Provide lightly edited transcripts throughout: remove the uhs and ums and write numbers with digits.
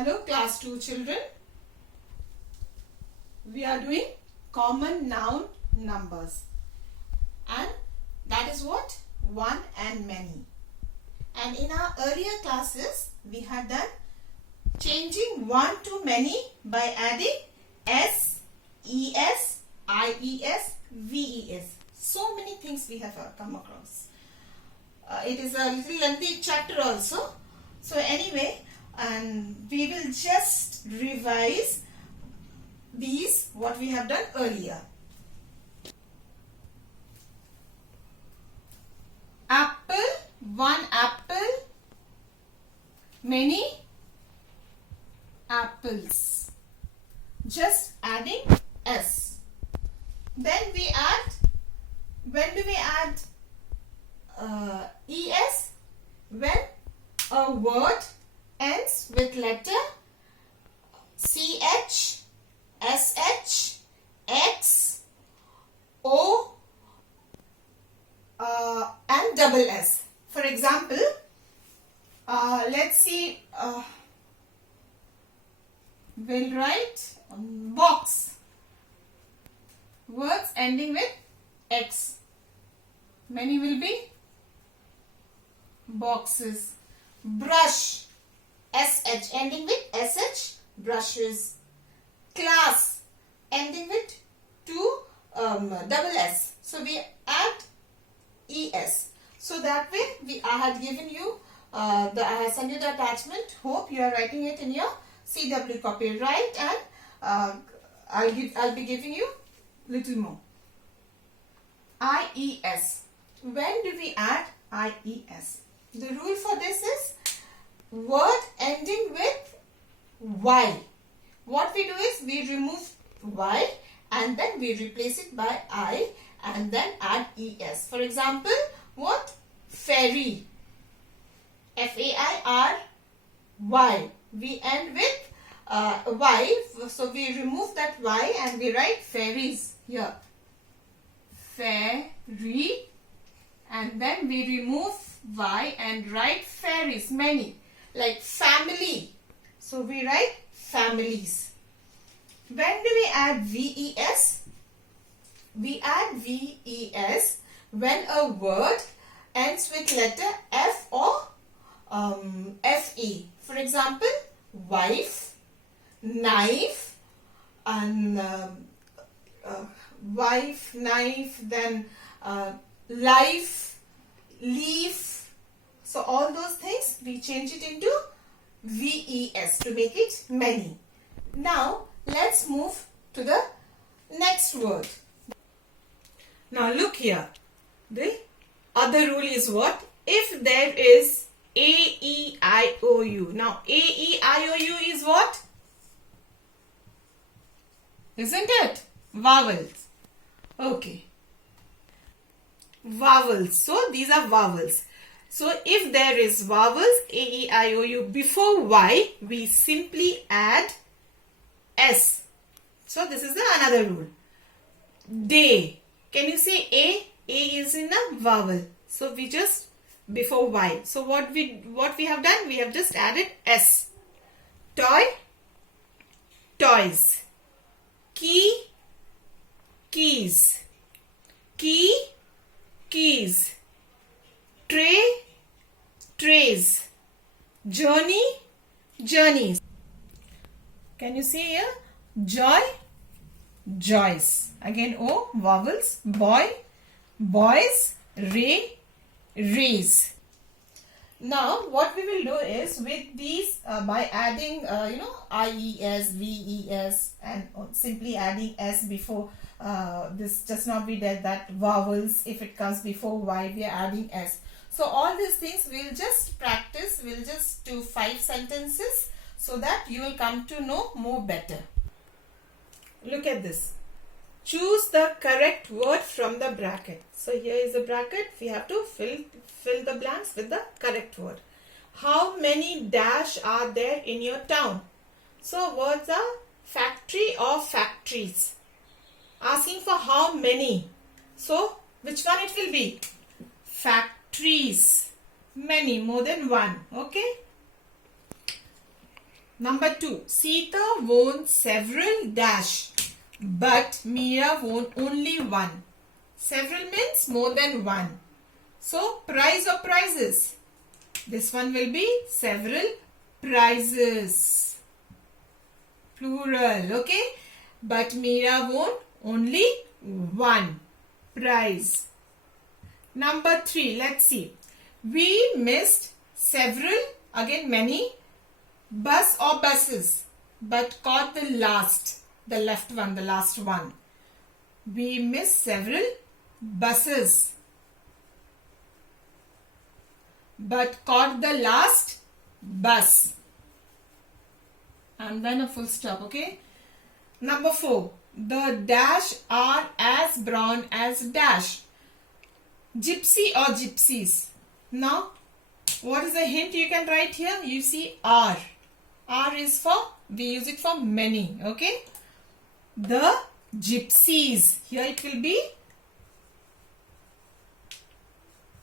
Hello class 2 children. We are doing common noun numbers, and that is what? One and many. And in our earlier classes we had done changing one to many by adding s, es, ies, ves. So many things we have come across. It is a little lengthy chapter also. So anyway, and we will just revise these what we have done earlier. Apple, one apple, many apples. Just adding s. Then we add, when do we add es? When a word ends with letter ch, sh, x, o, and double s. For example, let's see, we'll write box. Words ending with x. Many will be boxes. Brush, sh ending with sh, brushes. Class ending with double s. So we add es. So that way I had given you I have sent you the attachment. Hope you are writing it in your CW copy. Write, and I'll be giving you little more. IES. When do we add IES? The rule for this is word ending with y. What we do is we remove y and then we replace it by I and then add es. For example, what? Fairy. F-A-I-R-Y. We end with y. So we remove that y and we write fairies here. Fairy. And then we remove y and write fairies, many. Like family. So we write families. When do we add ves? We add ves when a word ends with letter f or fe. For example, wife, knife, and wife, knife, then life, leaf. So all those things we change it into ves to make it many. Now let's move to the next word. Now look here. The other rule is what? If there is a, e, I, o, u. Now a, e, I, o, u is what? Isn't it? Vowels. Okay. Vowels. So these are vowels. So if there is vowels a, e, I, o, u before y, we simply add s. So this is the another rule. Day. Can you say a? A is in a vowel. So we just before y. So what we have done? We have just added s. Toy. Toys. Key. Keys. Key. Keys. Tray. Trays. Journey. Journeys. Can you see here? Joy. Joys. Again O, vowels. Boy. Boys. Ray. Rays. Now what we will do is with these by adding IES, VES, and simply adding S before this does not be that vowels. If it comes before Y, we are adding S. So all these things we'll just practice. We'll just do 5 sentences so that you will come to know more better. Look at this. Choose the correct word from the bracket. So here is the bracket. We have to fill the blanks with the correct word. How many dash are there in your town? So words are factory or factories. Asking for how many. So which one it will be? Factories. Many, more than one. Okay. Number 2. Sita won several dash, but Meera won only one. Several means more than one. So, prize or prizes? This one will be several prizes. Plural, okay? But Meera won only one prize. Number 3, let's see. We missed several, again many, bus or buses, but caught the last, the left one, the last one. We missed several buses, but caught the last bus. And then a full stop, okay? Number 4. The dash are as brown as dash. Gypsy or gypsies. Now, what is the hint you can write here? You see are. Are is for, we use it for many, okay? The gypsies. Here it will be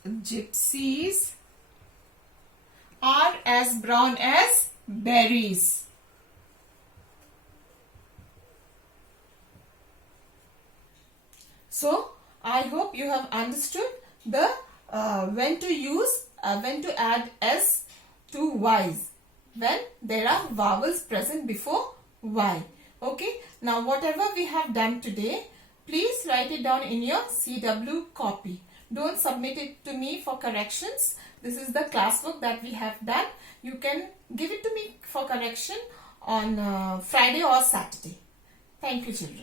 gypsies are as brown as berries. So, I hope you have understood the when to add s to y's when there are vowels present before y. Okay. Now, whatever we have done today, please write it down in your CW copy. Don't submit it to me for corrections. This is the classwork that we have done. You can give it to me for correction on Friday or Saturday. Thank you, children.